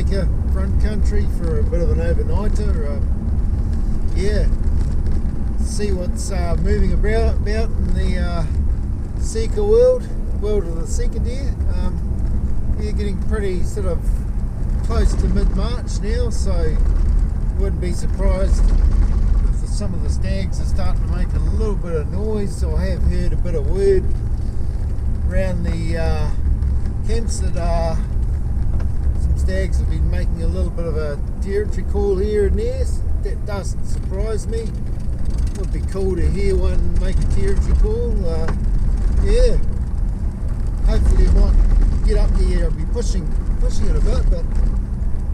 Wanaka front country for a bit of an overnighter. Yeah, see what's moving about in the sika world of the sika deer. Yeah, getting pretty sort of close to mid-March now, so wouldn't be surprised if some of the stags are starting to make a little bit of noise. I have heard a bit of word around the camps that some stags have been making a little bit of a territory call here and there. That doesn't surprise me. Would be cool to hear one make a territory call. Yeah, hopefully it might get up there. I'll be pushing it a bit, but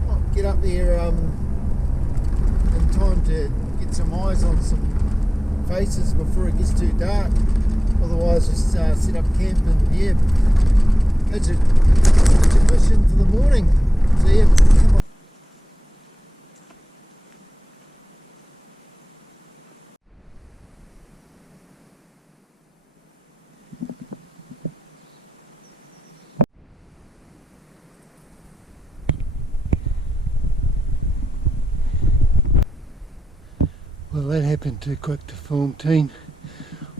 might get up there in time to get some eyes on some faces before it gets too dark. Otherwise, just set up camp and yeah, it's a push in for the morning. So yeah, come on. Well, that happened too quick to film, team.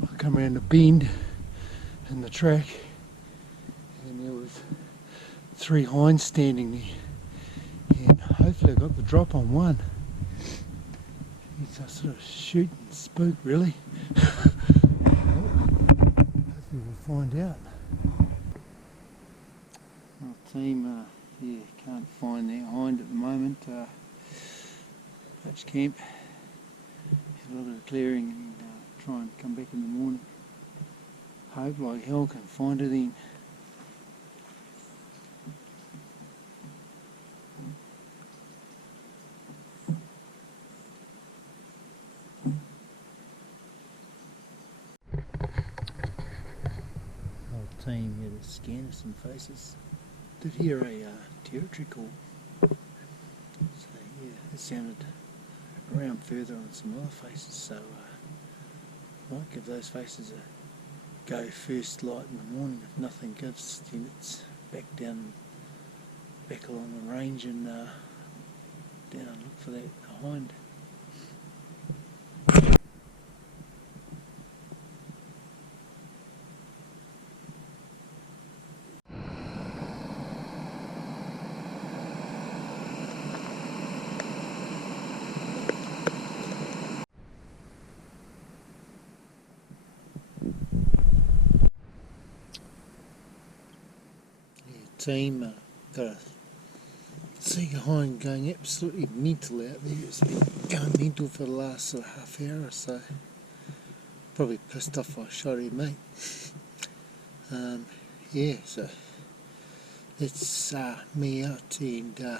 I come around the bend in the track and there was 3 hinds standing there, and hopefully I got the drop on one. It's a sort of shoot and spook, really. Hopefully we'll find out. Well, team, yeah, can't find that hind at the moment. Patch camp. A lot of clearing and try and come back in the morning. Hope like hell can find her then. Whole team here to scan some faces. Did hear a territory call. So yeah, it sounded around further on some other faces, so might give those faces a go first light in the morning. If nothing gives, then it's back along the range and down and look for that hind. Team, got a sika hind going absolutely mental out there. It's been going mental for the last sort of half hour or so. Probably pissed off I shot him, mate. Yeah, so that's me out, and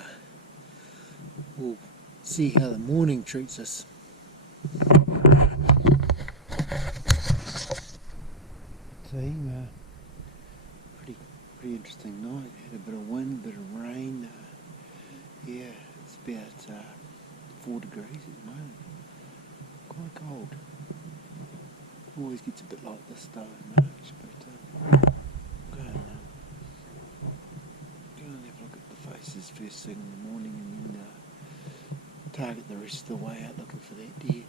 we'll see how the morning treats us. Team, pretty interesting night. Had a bit of wind, a bit of rain. Yeah, it's about 4 degrees at the moment. Quite cold. Always gets a bit like this though in March, but go and have a look at the faces first thing in the morning and then target the rest of the way out looking for that deer.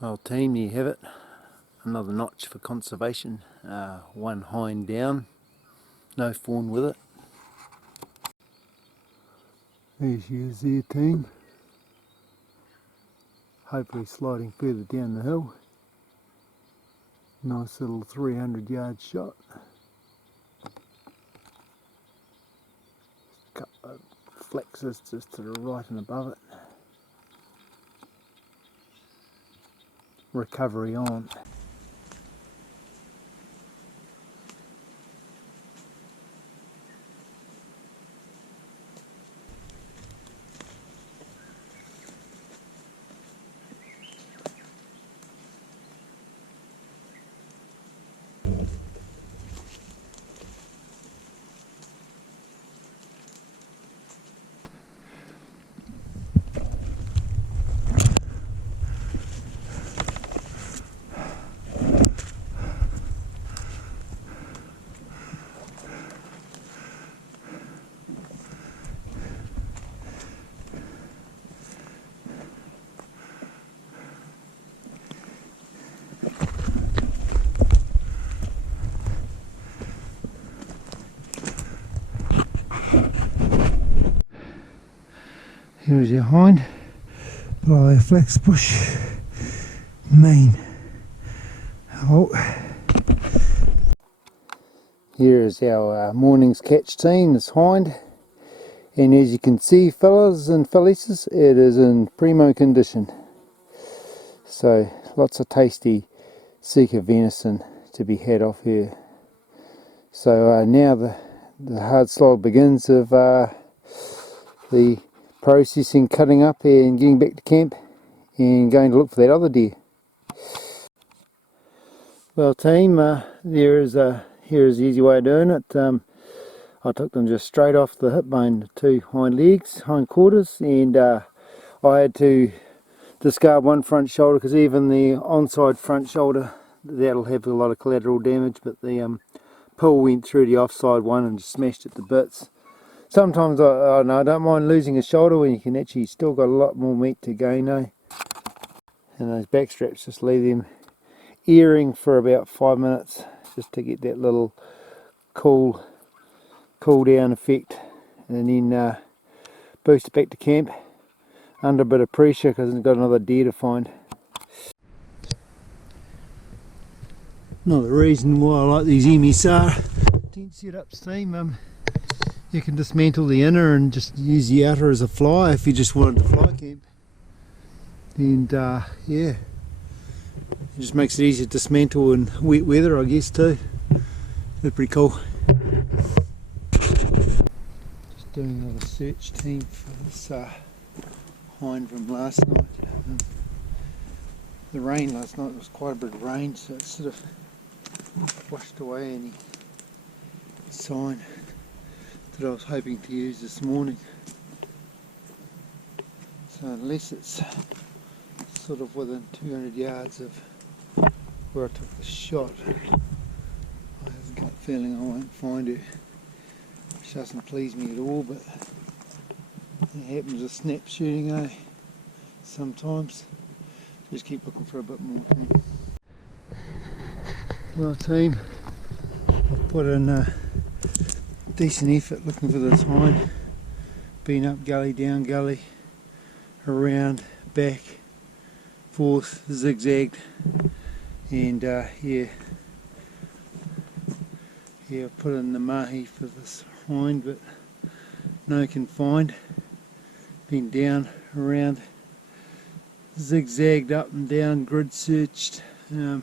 Well team, you have it, another notch for conservation, one hind down, no fawn with it. There she is there team, hopefully sliding further down the hill. Nice little 300-yard shot. A couple of flexes just to the right and above it. Recovery on. Here's your hind by a flex bush main. Oh. Here is our morning's catch team, this hind, and as you can see fellas and fellices, it is in primo condition. So lots of tasty sika venison to be had off here. So now the hard slog begins of the processing, cutting up and getting back to camp and going to look for that other deer. Well team, here's the easy way of doing it. I took them just straight off the hip bone, the two hind legs, hind quarters, and I had to discard one front shoulder because even the onside front shoulder, that'll have a lot of collateral damage, but the pull went through the offside one and just smashed it to bits. Sometimes I don't mind losing a shoulder when you can actually still got a lot more meat to gain though. And those back straps, just leave them earing for about 5 minutes just to get that little cool down effect, and then boost it back to camp under a bit of pressure because it's got another deer to find. Another reason why I like these MSR tent setups team, you can dismantle the inner and just use the outer as a fly if you just wanted to fly camp. And yeah, it just makes it easier to dismantle in wet weather I guess too. They're pretty cool. Just doing another search team for this hind from last night. The rain last night was quite a bit of rain, so it sort of washed away any sign that I was hoping to use this morning. So unless it's sort of within 200 yards of where I took the shot, I have a gut feeling I won't find her, which doesn't please me at all, but it happens with snap shooting, sometimes. Just keep looking for a bit more team. Well team, I've put in a decent effort looking for this hind. Been up gully, down gully, around, back, forth, zigzagged, and yeah, I've put in the mahi for this hind, but no can find. Been down, around, zigzagged up and down, grid searched, nothing.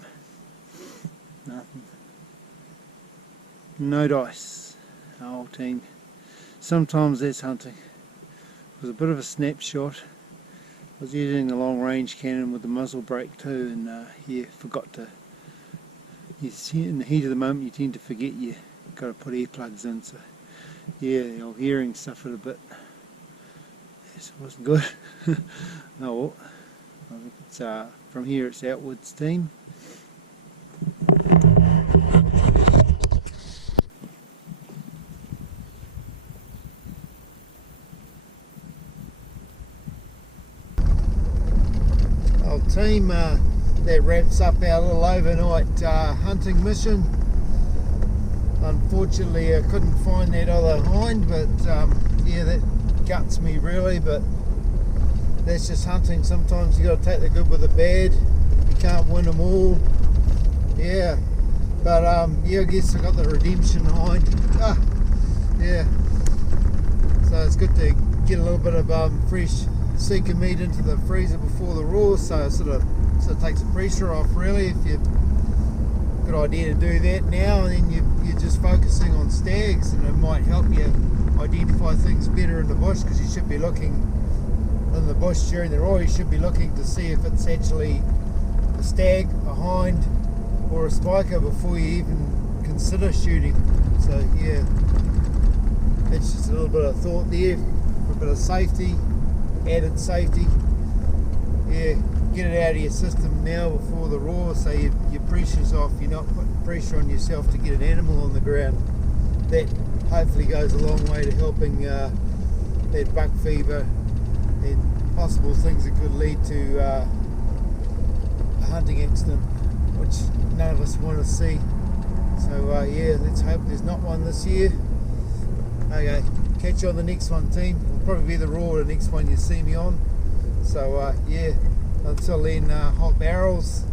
No dice, whole team. Sometimes that's hunting. It was a bit of a snapshot. I was using the long range cannon with the muzzle brake too, and yeah, forgot to. You see, in the heat of the moment you tend to forget you got to put earplugs in, so yeah, the old hearing suffered a bit. Yes, it wasn't good. Oh well, I think it's from here it's outwards team. Team, that wraps up our little overnight hunting mission. Unfortunately I couldn't find that other hind, but yeah, that guts me really, but that's just hunting. Sometimes you got to take the good with the bad. You can't win them all. Yeah, but yeah, I guess I got the redemption hind. Yeah, so it's good to get a little bit of fresh sika meat into the freezer before the raw, so it sort of takes the pressure off really. If you good idea to do that now, and then you're just focusing on stags, and it might help you identify things better in the bush, because you should be looking in the bush during the raw. You should be looking to see if it's actually a stag, a hind, or a spiker before you even consider shooting. So yeah, that's just a little bit of thought there for a bit of safety, added safety. Yeah, get it out of your system now before the raw, so your pressure's off. You're not putting pressure on yourself to get an animal on the ground. That hopefully goes a long way to helping that buck fever and possible things that could lead to a hunting accident, which none of us want to see. So yeah, let's hope there's not one this year. Okay, catch you on the next one, team. It'll probably be the raw, the next one you see me on. So yeah, until then, hot barrels.